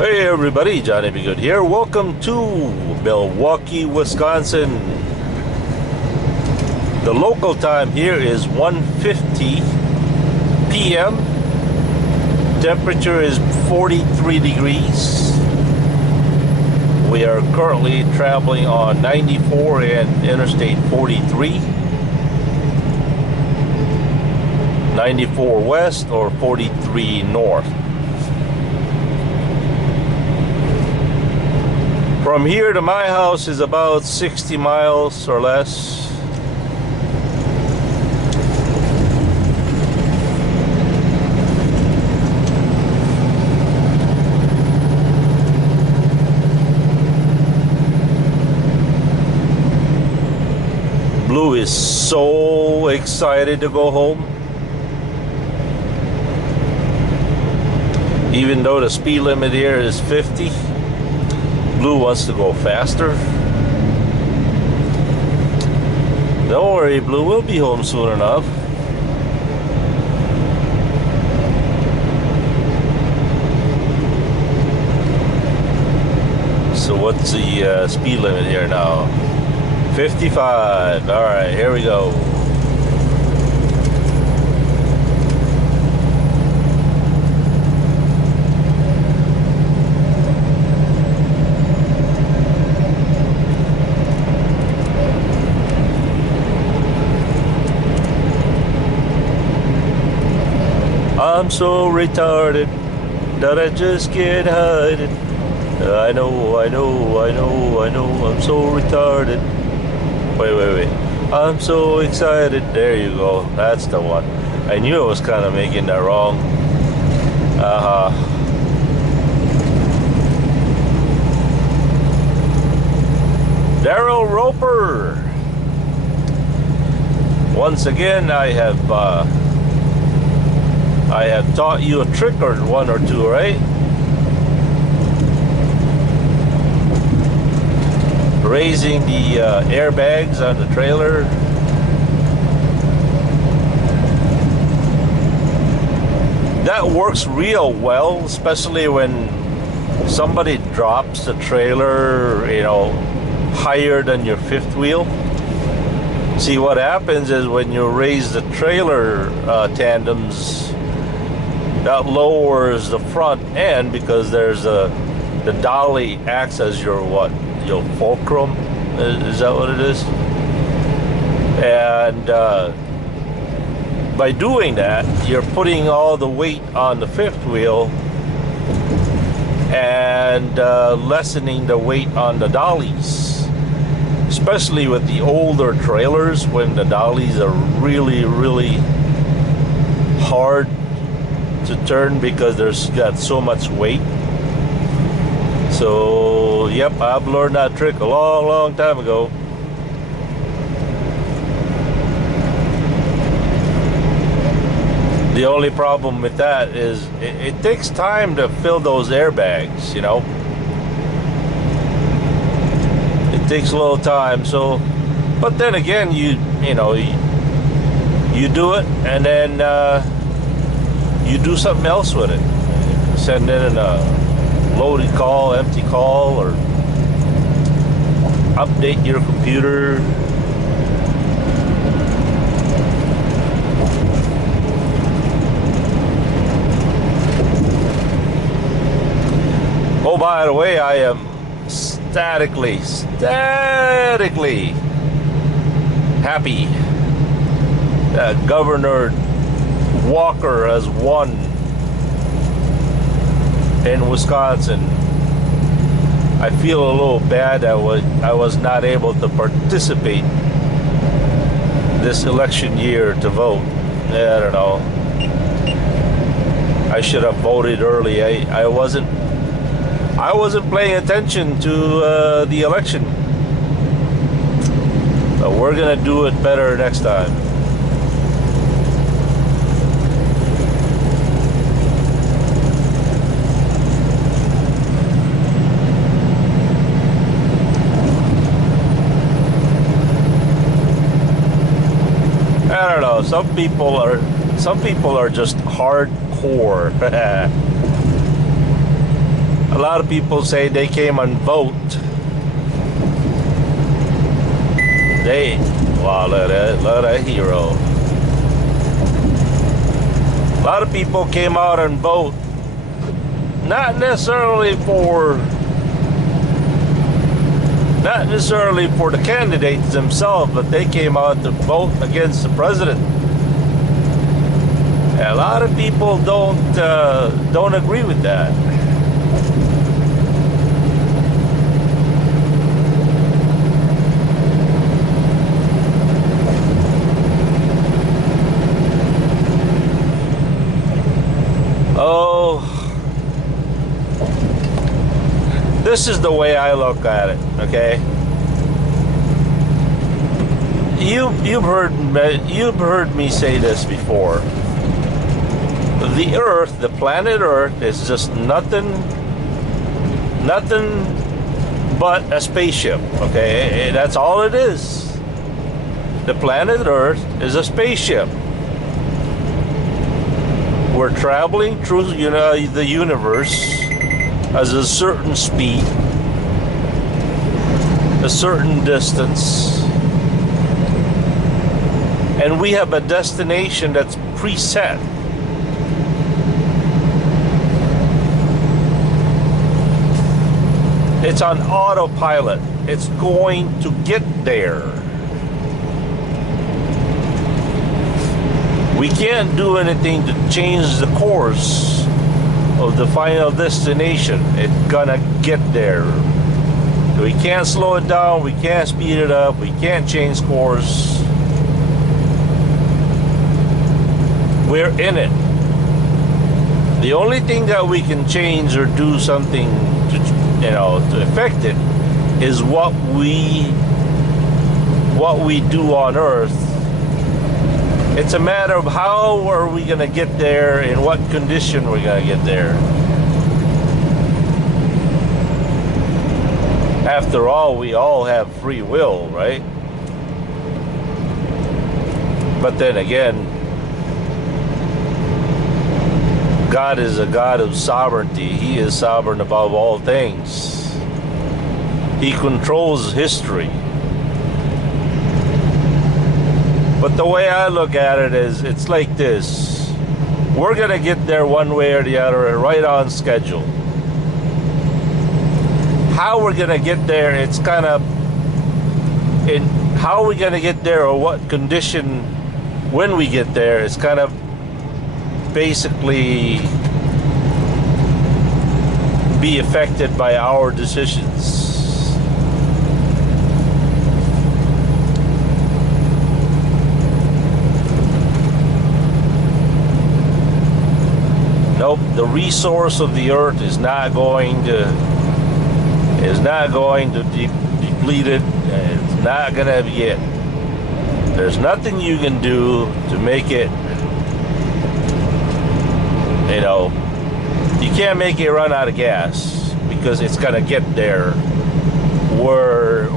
Hey everybody, Johnny B. Good here. Welcome to Milwaukee, Wisconsin. The local time here is 1:50 p.m. Temperature is 43 degrees. We are currently traveling on 94 and Interstate 43. 94 west or 43 north. From here to my house is about 60 miles or less. Blue is so excited to go home. Even though the speed limit here is 50. Blue wants to go faster. Don't worry, Blue, we'll be home soon enough. So what's the speed limit here now? 55. All right, here we go. I'm so retarded that I just can't hide it. I know, I'm so retarded. Wait. I'm so excited. There you go. That's the one. I knew I was kind of making that wrong. Daryl Roper. Once again, I have taught you a trick or one or two, right? Raising the airbags on the trailer. That works real well, especially when somebody drops the trailer, higher than your fifth wheel. See, what happens is when you raise the trailer tandems, that lowers the front end because there's the dolly acts as your fulcrum. Is that what it is? And by doing that, you're putting all the weight on the fifth wheel and lessening the weight on the dollies. Especially with the older trailers, when the dollies are really, really hard to turn because there's got so much weight. So yep, I've learned that trick a long time ago. The only problem with that is it takes time to fill those airbags, it takes a little time. So, but then again, you do it and then you do something else with it. Send in a loaded call, empty call, or update your computer. Oh, by the way, I am statically happy that Governor Walker has won in Wisconsin. I feel a little bad that I was not able to participate this election year to vote. I don't know. I should have voted early. I wasn't paying attention to the election. But we're gonna do it better next time. I don't know. Some people are just hardcore. lot of people say they came and vote. Wow, look at that hero. A lot of people came out and vote, not necessarily for the candidates themselves, but they came out to vote against the president. And a lot of people don't agree with that. Oh, this is the way I look at it, okay? You've heard me say this before. The Earth, the planet Earth, is just nothing but a spaceship, okay? That's all it is. The planet Earth is a spaceship. We're traveling through, the universe at a certain speed, a certain distance, and we have a destination that's preset. It's on autopilot. It's going to get there. We can't do anything to change the course of the final destination. It's gonna get there. We can't slow it down, we can't speed it up, we can't change course. We're in it. The only thing that we can change or do something to affect it is what we do on Earth. It's a matter of how are we going to get there, in what condition we're going to get there. After all, we all have free will, right? But then again, God is a God of sovereignty. He is sovereign above all things. He controls history. But the way I look at it is, it's like this. We're going to get there one way or the other, right on schedule. How we're going to get there, it's kind of, in how we're going to get there or what condition when we get there, it's kind of basically be affected by our decisions. Nope, the resource of the earth is not going to deplete it. It's not going to be it. There's nothing you can do to make it. You can't make it run out of gas because it's going to get there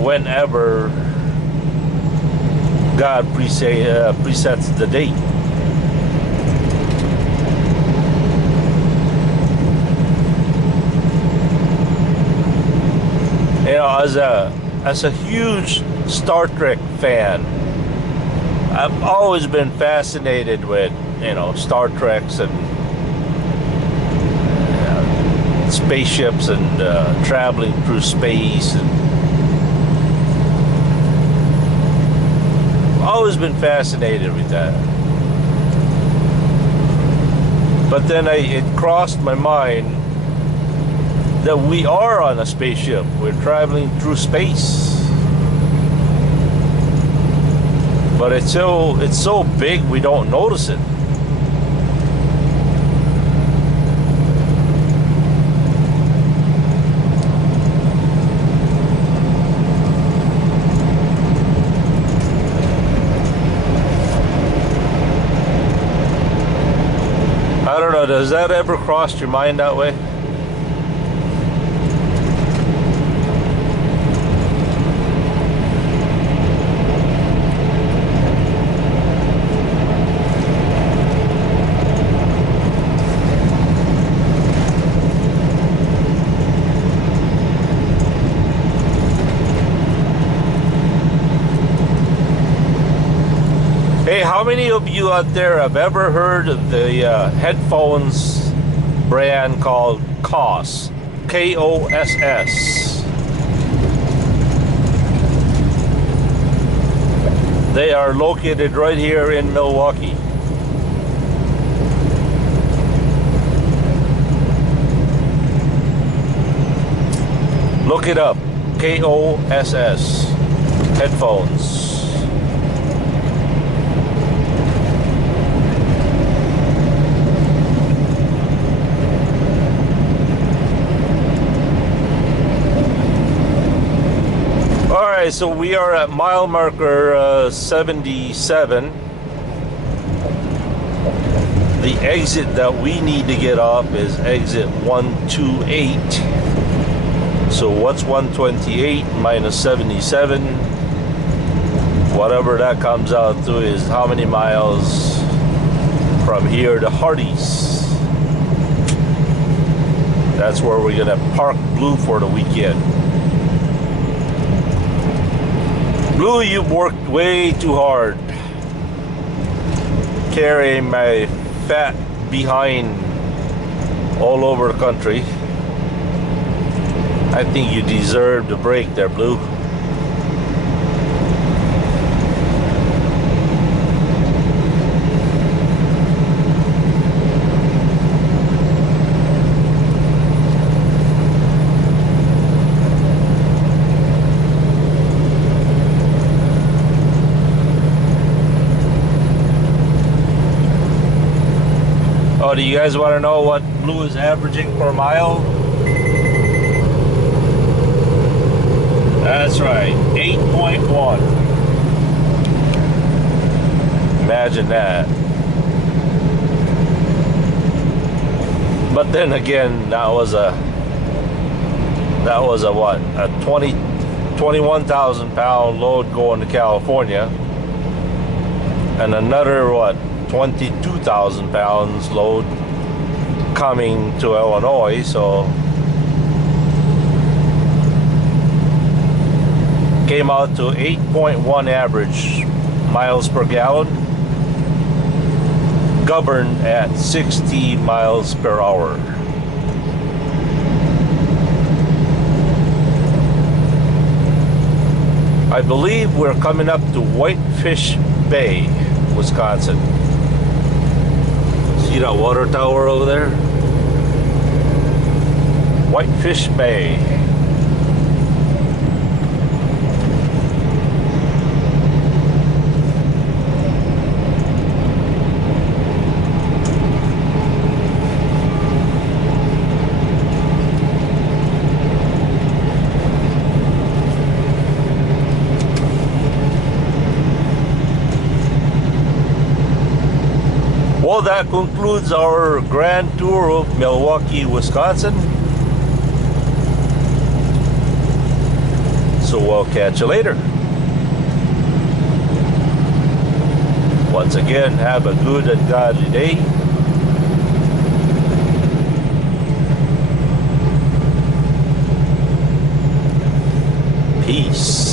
whenever God presets the date. As a huge Star Trek fan, I've always been fascinated with Star Treks and spaceships and traveling through space, and always been fascinated with that. But then it crossed my mind that we are on a spaceship. We're traveling through space. But it's so big we don't notice it. I don't know, does that ever cross your mind that way? How many of you out there have ever heard of the headphones brand called KOSS? K-O-S-S. They are located right here in Milwaukee. Look it up. KOSS headphones. Alright, so we are at mile marker 77. The exit that we need to get off is exit 128. So what's 128 minus 77? Whatever that comes out to is how many miles from here to Hardee's. That's where we're gonna park Blue for the weekend. Blue, you've worked way too hard carrying my fat behind all over the country. I think you deserve the break there, Blue. Oh, do you guys want to know what Blue is averaging per mile? That's right, 8.1. Imagine that. But then again, that was a what? A 21,000 pound load going to California, and another what? 22,000 pounds load coming to Illinois. So came out to 8.1 average miles per gallon, governed at 60 miles per hour. I believe we're coming up to Whitefish Bay, Wisconsin. See that water tower over there? Whitefish Bay. Well, that concludes our grand tour of Milwaukee, Wisconsin. So we'll catch you later. Once again, have a good and godly day. Peace.